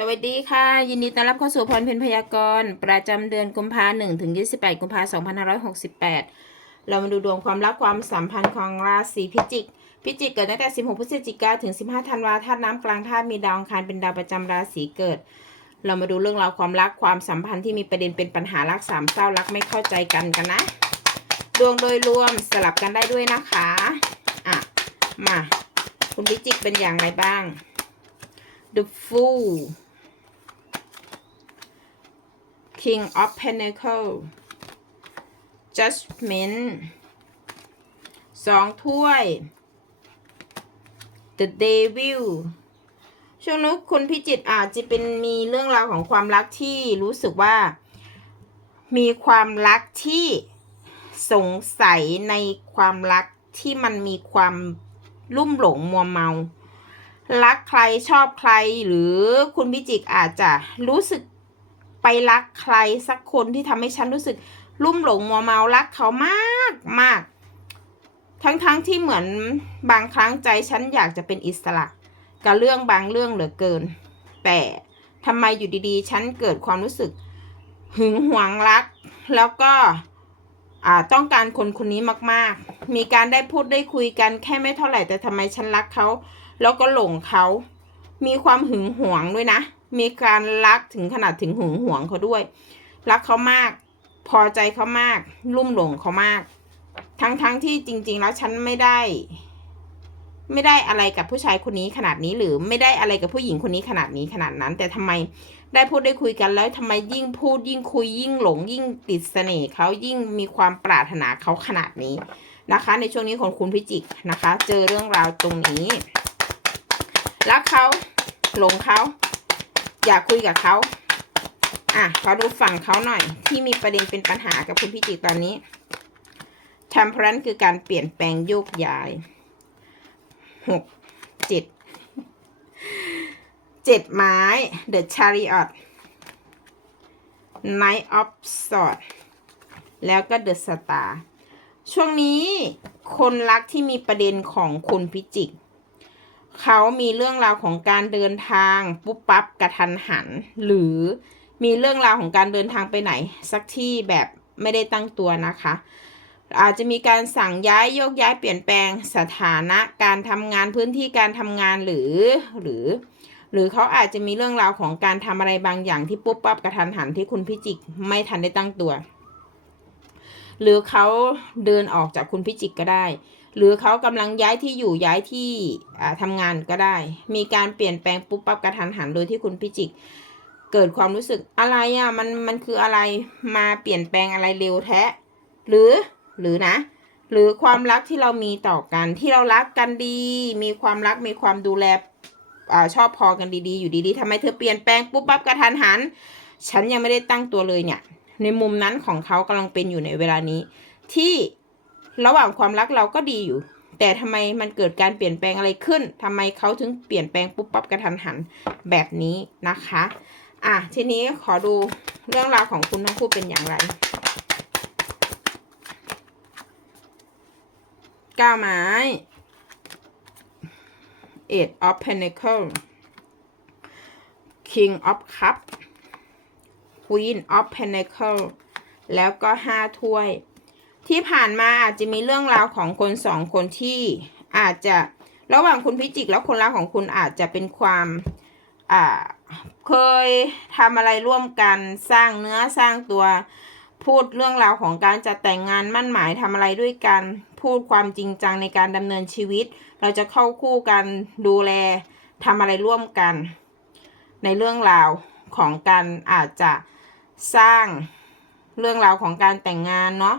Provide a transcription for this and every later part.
สวัสดีค่ะ ยินดีต้อนรับเข้าสู่พรเพนพยากรณ์ประจำเดือนกุมภาหนึ่งถึงยี่สิบแปดกุมภาสองพันห้าร้อยหกสิบแปดเรามาดูดวงความรักความสัมพันธ์ของราศีพิจิก พิจิกเกิดตั้งแต่16พฤศจิกาถึง15ธันวาธาตุน้ำกลางธาตุมีดาวอังคารเป็นดาวประจำราศีเกิด เรามาดูเรื่องราวความรักความสัมพันธ์ที่มีประเด็นเป็นปัญหารักสามเศร้ารักไม่เข้าใจกันกันนะ ดวงโดยรวมสลับกันได้ด้วยนะคะอะมา คุณพิจิกเป็นอย่างไรบ้าง The Fool King of Pentacle Judgment สองถ้วย The Devil ช่วงนี้คุณพิจิตอาจจะเป็นมีเรื่องราวของความรักที่รู้สึกว่า มีความรักที่สงสัยในความรักที่มันมีความลุ่มหลงมัวเมา รักใครชอบใครหรือคุณพิจิกอาจจะรู้สึก รักใครสักคนที่ทำให้ฉันรู้สึกลุ่มหลงมัวเมารักเขามากมาก ทั้งๆทที่เหมือนบางครั้งใจฉันอยากจะเป็นอิสระ กับเรื่องบางเรื่องเหลือเกิน แต่ทำไมอยู่ดีๆ ฉันเกิดความรู้สึก หึงหวงรัก แล้วก็ต้องการคนคนนี้มากๆ มีการได้พูดได้คุยกันแค่ไม่เท่าไหร่แต่ทำไมฉันรักเขา แล้วก็หลงเขา มีความหึงหวงด้วยนะ มีการรักถึงขนาดถึงหึงหวงเขาด้วย รักเขามาก พอใจเขามาก ลุ่มหลงเขามาก ทั้งๆทที่จริง ๆ แล้วฉันไม่ได้ ไม่ได้อะไรกับผู้ชายคนนี้ขนาดนี้หรือไม่ได้อะไรกับผู้หญิงคนนี้ขนาดนี้ขนาดนั้น แต่ทำไมได้พูดได้คุยกันแล้วทำไมยิ่งพูดยิ่งคุยยิ่งหลง ยิ่งติดเสน่ห์เขายิ่งมีความปรารถนาเขาขนาดนี้นะคะ ในช่วงนี้ของคุณพิจิกนะคะ เจอเรื่องราวตรงนี้ รักเขาหลงเขา อยากคุยกับเขาอะขอดูฝั่งเขาหน่อย ที่มีประเด็นเป็นปัญหากับคุณพิจิกตอนนี้ temperance คือการเปลี่ยนแปลงโยกย้ายหกเจ็ดเจ็ดไม้ the chariot knight of swords แล้วก็ the star ช่วงนี้คนรักที่มีประเด็นของคุณพิจิก เขามีเรื่องราวของการเดินทางปุ๊บปั๊บกระทันหัน หรือมีเรื่องราวของการเดินทางไปไหน สักที่แบบไม่ได้ตั้งตัวนะคะ อาจจะมีการสั่งย้ายโยกย้ายเปลี่ยนแปลงสถานะการทำงานพื้นที่การทำงานหรือหรือ หรือเขาอาจจะมีเรื่องราวของการทำอะไรบางอย่างที่ปุ๊บปั๊บกระทันหันที่คุณพิจิกไม่ทันได้ตั้งตัว หรือเขาเดินออกจากคุณพิจิกก็ได้ หรือเขากำลังย้ายที่อยู่ย้ายที่ทำงานก็ได้ มีการเปลี่ยนแปลงปุ๊บปั๊บกระทันหันโดยที่คุณพิจิก เกิดความรู้สึกอะไรอะมันมันคืออะไรมาเปลี่ยนแปลงอะไรเร็วแท้ หรือหรือนะ หรือความรักที่เรามีต่อกันที่เรารักกันดี มีความรักมีความดูแลอชอบพอกันดีๆ อยู่ดีๆทำไมเธอเปลี่ยนแปลงปุ๊บปั๊บกระทันหัน ฉันยังไม่ได้ตั้งตัวเลยเนี่ย ในมุมนั้นของเขากำลังเป็นอยู่ในเวลานี้ ที่ ระหว่างความรักเราก็ดีอยู่ แต่ทำไมมันเกิดการเปลี่ยนแปลงอะไรขึ้นทำไมเขาถึงเปลี่ยนแปลงปุ๊บปั๊บกระทันหันแบบนี้นะคะ อะทีนี้ขอดูเรื่องราวของคุณทั้งคู่เป็นอย่างไรก้าไม้ eight of pentacle king of cup queen of pentacle แล้วก็ห้าถ้วย ที่ผ่านมาอาจจะมีเรื่องราวของคนสองคนที่อาจจะระหว่างคุณพิจิกแล้วคนรักของคุณอาจจะเป็นความอ่าเคยทำอะไรร่วมกันสร้างเนื้อสร้างตัวพูดเรื่องราวของการจัดแต่งงานมั่นหมายทำอะไรด้วยกันพูดความจริงจังในการดำเนินชีวิต เราจะเข้าคู่กันดูแลทำอะไรร่วมกัน ในเรื่องราวของการอาจจะสร้างเรื่องราวของการแต่งงานเนาะ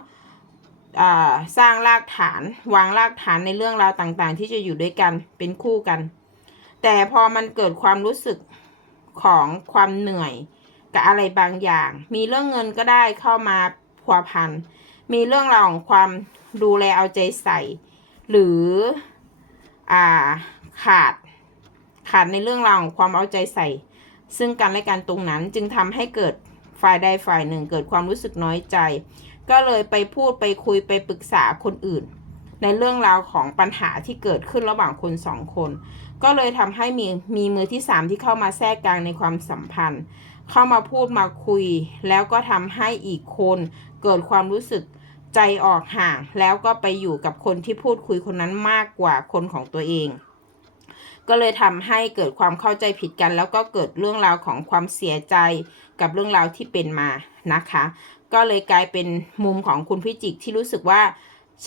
สร้างรากฐานวางรากฐานในเรื่องราวต่างๆ ที่จะอยู่ด้วยกันเป็นคู่กัน แต่พอมันเกิดความรู้สึกของความเหนื่อยกับอะไรบางอย่าง มีเรื่องเงินก็ได้เข้ามาพัวพันมีเรื่องราวของความดูแลเอาใจใส่ หรืออ่าขาดขาดในเรื่องราวของความเอาใจใส่ ซึ่งกันและกันตรงนั้นจึงทำให้เกิด ฝ่ายใดฝ่ายหนึ่งเกิดความรู้สึกน้อยใจ ก็เลยไปพูดไปคุยไปปรึกษาคนอื่น ในเรื่องราวของปัญหาที่เกิดขึ้นระหว่างคนสองคน ก็เลยทำให้มีมีมือที่สามที่เข้ามาแทรกกลางในความสัมพันธ์ เข้ามาพูดมาคุย แล้วก็ทำให้อีกคนเกิดความรู้สึกใจออกห่าง แล้วก็ไปอยู่กับคนที่พูดคุยคนนั้นมากกว่าคนของตัวเอง ก็เลยทำให้เกิดความเข้าใจผิดกัน แล้วก็เกิดเรื่องราวของความเสียใจกับเรื่องราวที่เป็นมานะคะ ก็เลยกลายเป็นมุมของคุณพิจิกที่รู้สึกว่า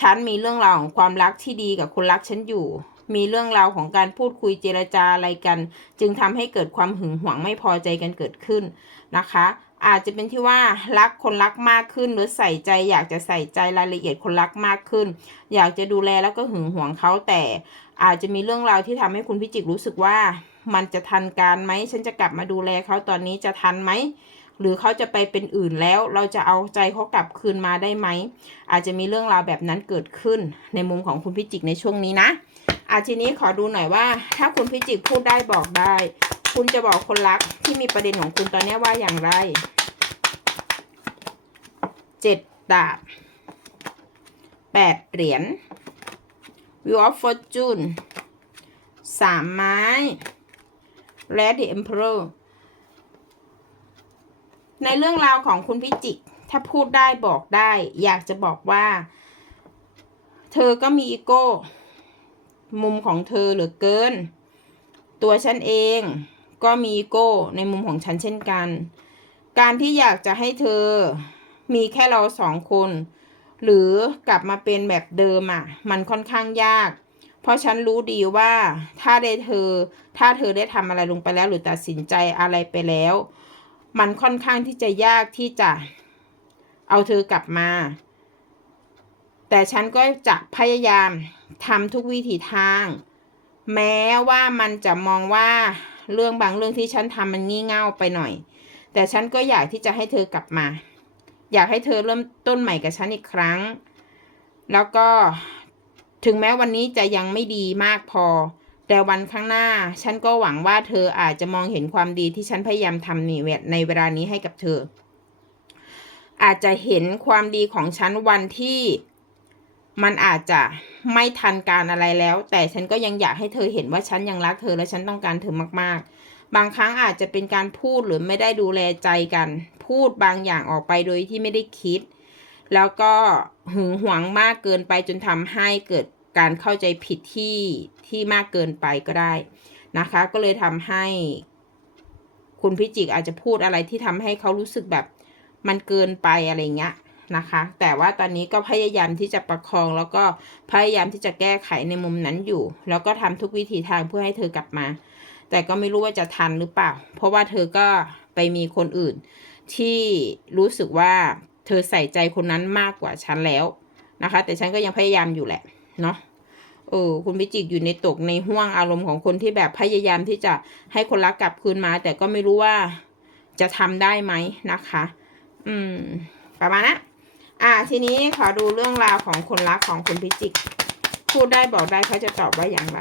ฉันมีเรื่องราวของความรักที่ดีกับคนรักฉันอยู่ มีเรื่องราวของการพูดคุยเจรจาอะไรกัน จึงทำให้เกิดความหึงหวงไม่พอใจกันเกิดขึ้นนะคะ อาจจะเป็นที่ว่ารักคนรักมากขึ้น หรือใส่ใจ อยากจะใส่ใจรายละเอียดคนรักมากขึ้น อยากจะดูแลแล้วก็หึงหวงเขาแต่ อาจจะมีเรื่องราวที่ทำให้คุณพิจิกรู้สึกว่า มันจะทันการไหมฉันจะกลับมาดูแลเขาตอนนี้จะทันไหมหรือเขาจะไปเป็นอื่นแล้วเราจะเอาใจเขากลับคืนมาได้ไหม อาจจะมีเรื่องราวแบบนั้นเกิดขึ้นในมุมของคุณพิจิกในช่วงนี้นะอาทีนี้ขอดูหน่อยว่า ถ้าคุณพิจิกพูดได้บอกได้ คุณจะบอกคนรักที่มีประเด็นของคุณตอนนี้ว่าอย่างไร เจ็ดดาบแปดเหรียญ Wheel of Fortune สามไม้ Red the Emperor ในเรื่องราวของคุณพิจิก ถ้าพูดได้บอกได้ อยากจะบอกว่า เธอก็มีอีโก้ มุมของเธอเหลือเกิน ตัวฉันเอง ก็มีอีโก้ในมุมของฉันเช่นกัน การที่อยากจะให้เธอมีแค่เราสองคน หรือกลับมาเป็นแบบเดิมอะ มันค่อนข้างยาก เพราะฉันรู้ดีว่าถ้าได้เธอ ถ้าเธอได้ทำอะไรลงไปแล้ว หรือตัดสินใจอะไรไปแล้ว มันค่อนข้างที่จะยากที่จะเอาเธอกลับมา แต่ฉันก็จะพยายามทำทุกวิถีทาง แม้ว่ามันจะมองว่า เรื่องบางเรื่องที่ฉันทำมันงี่เง่าไปหน่อย แต่ฉันก็อยากที่จะให้เธอกลับมา อยากให้เธอเริ่มต้นใหม่กับฉันอีกครั้ง แล้วก็ถึงแม้วันนี้จะยังไม่ดีมากพอ แต่วันข้างหน้า ฉันก็หวังว่าเธออาจจะมองเห็นความดีที่ฉันพยายามทำในเวในเวลานี้ให้กับเธอ อาจจะเห็นความดีของฉันวันที่ มันอาจจะไม่ทันการอะไรแล้ว แต่ฉันก็ยังอยากให้เธอเห็นว่าฉันยังรักเธอและฉันต้องการเธอมาก ๆ บางครั้งอาจจะเป็นการพูดหรือไม่ได้ดูแลใจกัน พูดบางอย่างออกไปโดยที่ไม่ได้คิด แล้วก็หึงหวงมากเกินไปจนทำให้เกิดการเข้าใจผิดที่ที่มากเกินไปก็ได้นะคะ ก็เลยทำให้คุณพิจิกอาจจะพูดอะไรที่ทำให้เขารู้สึกแบบมันเกินไปอะไรเงี้ย นะคะ แต่ว่าตอนนี้ก็พยายามที่จะประคอง แล้วก็พยายามที่จะแก้ไขในมุมนั้นอยู่ แล้วก็ทำทุกวิธีทางเพื่อให้เธอกลับมา แต่ก็ไม่รู้ว่าจะทันหรือเปล่า เพราะว่าเธอก็ไปมีคนอื่น ที่รู้สึกว่าเธอใส่ใจคนนั้นมากกว่าฉันแล้วนะคะ แต่ฉันก็ยังพยายามอยู่แหละเนาะเออคุณพิจิกอยู่ในตกในห่วงอารมณ์ของคนที่แบบพยายามที่จะให้คนรักกลับคืนมา แต่ก็ไม่รู้ว่าจะทำได้ไหมนะคะ อืม ประมาณนะ อ่าทีนี้ขอดูเรื่องราวของคนรักของคุณพิจิก พูดได้บอกได้เขาจะตอบว่าอย่างไร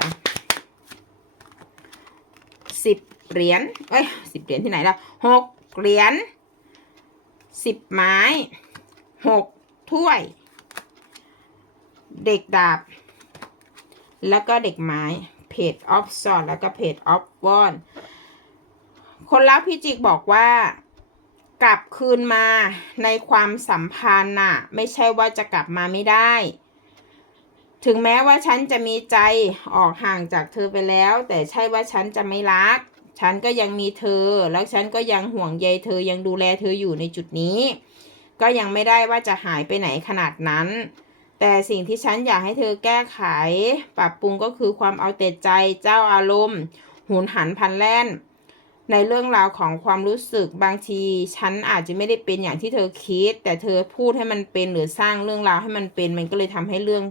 สิบเหรียญเอ้ยสิบเหรียญที่ไหนล่ะหกเหรียญสิบไม้หกถ้วย เด็กดาบ แล้วก็เด็กไม้เพจออฟซอนแล้วก็เพจออฟวอนคนรักพิจิกบอกว่า กลับคืนมาในความสัมพันธ์น่ะ ไม่ใช่ว่าจะกลับมาไม่ได้ ถึงแม้ว่าฉันจะมีใจออกห่างจากเธอไปแล้ว แต่ใช่ว่าฉันจะไม่รัก ฉันก็ยังมีเธอ แล้วฉันก็ยังห่วงใยเธอยังดูแลเธออยู่ในจุดนี้ ก็ยังไม่ได้ว่าจะหายไปไหนขนาดนั้น แต่สิ่งที่ฉันอยากให้เธอแก้ไข ปรับปรุงก็คือความเอาแต่ใจเจ้าอารมณ์ หุนหันพลันแล่น ในเรื่องราวของความรู้สึกบางทีฉันอาจจะไม่ได้เป็นอย่างที่เธอคิด แต่เธอพูดให้มันเป็นหรือสร้างเรื่องราวให้มันเป็น มันก็เลยทำให้เรื่อง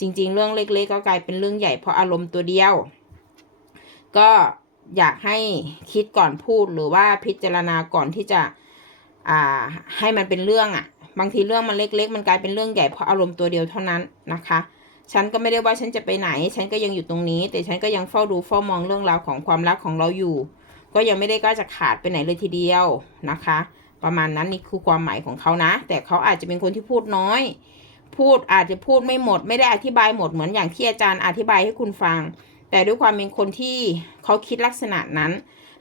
จริง ๆ เรื่องเล็ก ๆ ก็กลายเป็นเรื่องใหญ่เพราะอารมณ์ตัวเดียว ก็อยากให้คิดก่อนพูดหรือว่าพิจารณาก่อนที่จะอ่าให้มันเป็นเรื่องอะ่ะ บางทีเรื่องมันเล็ก ๆ มันกลายเป็นเรื่องใหญ่เพราะอารมณ์ตัวเดียวเท่านั้นนะคะฉันก็ไม่ได้ว่าฉันจะไปไหน ฉันก็ยังอยู่ตรงนี้ แต่ฉันก็ยังเฝ้าดูเฝ้ามองเรื่องราวของความรักของเราอยู่ ก็ยังไม่ได้ก็จะขาดไปไหนเลยทีเดียวนะคะ ประมาณนั้นนี่คือความหมายของเขานะ แต่เขาอาจจะเป็นคนที่พูดน้อย พูดอาจจะพูดไม่หมด ไม่ได้อธิบายหมดเหมือนอย่างที่อาจารย์อธิบายให้คุณฟัง แต่ด้วยความเป็นคนที่เขาคิดลักษณะนั้น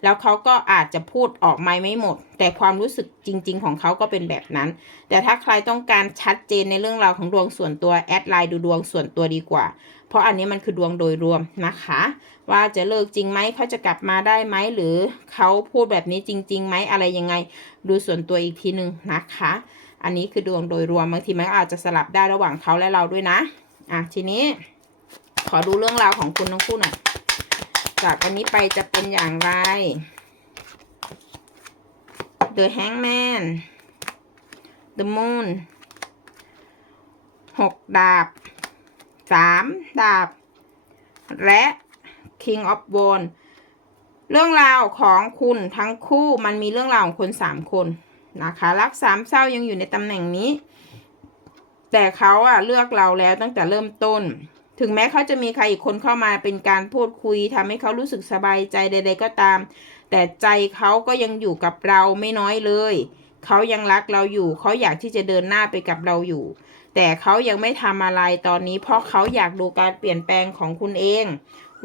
แล้วเขาก็อาจจะพูดออกมาไม่หมด แต่ความรู้สึกจริง ๆ ของเขาก็เป็นแบบนั้น แต่ถ้าใครต้องการชัดเจนในเรื่องราวของดวงส่วนตัวแอดไลน์ดูดวงส่วนตัวดีกว่า เพราะอันนี้มันคือดวงโดยรวมนะคะ ว่าจะเลิกจริงไหมเขาจะกลับมาได้ไหมหรือเขาพูดแบบนี้จริงๆไหมอะไรยังไง ดูส่วนตัวอีกทีหนึ่งนะคะ อันนี้คือดวงโดยรวมบางทีมันก็อาจจะสลับได้ระหว่างเขาและเราด้วยนะอะทีนี้ขอดูเรื่องราวของคุณทั้งคู่หน่อย จากอันนี้ไปจะเป็นอย่างไร The Hangman The Moon หกดาบสามดาบ และ King of w a n d เรื่องราวของคุณทั้งคู่มันมีเรื่องราวของคนสามคนนะคะรักสามเศร้ายังอยู่ในตำแหน่งนี้ แต่เขาอะเลือกเราแล้วตั้งแต่เริ่มต้น ถึงแม้เขาจะมีใครอีกคนเข้ามาเป็นการพูดคุยทำให้เขารู้สึกสบายใจใด ๆ ก็ตาม แต่ใจเขาก็ยังอยู่กับเราไม่น้อยเลย เขายังรักเราอยู่ เขาอยากที่จะเดินหน้าไปกับเราอยู่ แต่เขายังไม่ทำอะไรตอนนี้ เพราะเขาอยากดูการเปลี่ยนแปลงของคุณเอง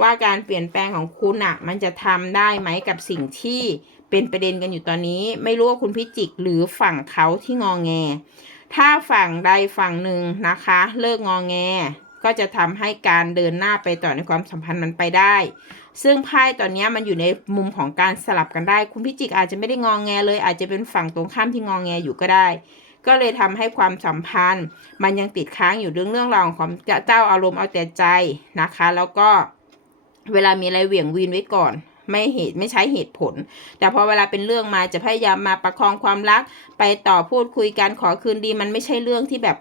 ว่าการเปลี่ยนแปลงของคุณอะมันจะทำได้ไหมกับสิ่งที่เป็นประเด็นกันอยู่ตอนนี้ ไม่รู้ว่าคุณพิจิกหรือฝั่งเขาที่งองแง ถ้าฝั่งใดฝั่งหนึ่งนะคะ เลิกงองแง ก็จะทำให้การเดินหน้าไปต่อในความสัมพันธ์มันไปได้ ซึ่งไพ่ตอนนี้มันอยู่ในมุมของการสลับกันได้ คุณพิจิกอาจจะไม่ได้งองแงเลย อาจจะเป็นฝั่งตรงข้ามที่งองแงอยู่ก็ได้ ก็เลยทำให้ความสัมพันธ์ มันยังติดค้างอยู่เรื่องเรื่องราวของเจ้าอารมณ์เอาแต่ใจนะคะ แล้วก็เวลามีอะไรเหวี่ยงวีนไว้ก่อนไม่เหตุไม่ใช้เหตุผล แต่พอเวลาเป็นเรื่องมาจะพยายามมาประคองความรัก ไปต่อพูดคุยกันขอคืนดีมันไม่ใช่เรื่องที่แบบ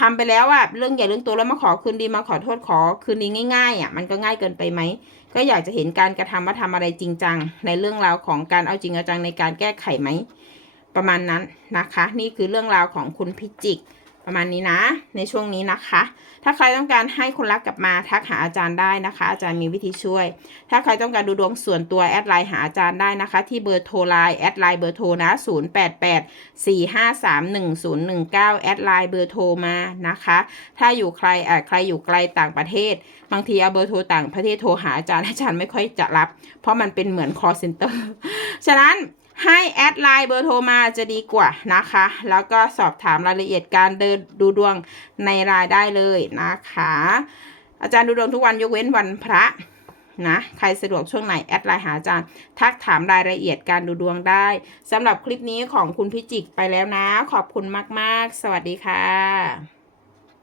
ทำไปแล้วอะเรื่องใหญ่เรื่องตัวแล้วมาขอคืนดีมาขอโทษขอคืนดีง่ายๆอะมันก็ง่ายเกินไปไหมก็อยากจะเห็นการกระทำว่าทำอะไรจริงจัง ในเรื่องราวของการเอาจริงเอาจังในการแก้ไขไหมประมาณนั้นนะคะ นี่คือเรื่องราวของคุณพิจิก ประมาณนี้นะ ในช่วงนี้นะคะ ถ้าใครต้องการให้คนรักกลับมาทักหาอาจารย์ได้นะคะ อาจารย์มีวิธีช่วย ถ้าใครต้องการดูดวงส่วนตัวแอดไลน์หาอาจารย์ได้นะคะ ที่เบอร์โทรไลน์แอดไลน์เบอร์โทรนะ 0 8 8 4 5 3 1 0 1 9 แอดไลน์เบอร์โทรมานะคะ ถ้าอยู่ใครเอ่อใครอยู่ไกลต่างประเทศ บางทีเอาเบอร์โทรต่างประเทศโทรหาอาจารย์อาจารย์ไม่ค่อยจะรับ เพราะมันเป็นเหมือน call center ฉะนั้น ให้แอดไลน์เบอร์โทรมาจะดีกว่านะคะ แล้วก็สอบถามรายละเอียดการเดินดูดวงในรายได้เลยนะคะ อาจารย์ดูดวงทุกวันยกเว้นวันพระนะใครสะดวกช่วงไหน แอดไลน์หาอาจารย์ ทักถามรายละเอียดการดูดวงได้สำหรับคลิปนี้ของคุณพิจิกไปแล้วนะ ขอบคุณมาก ๆ สวัสดีค่ะ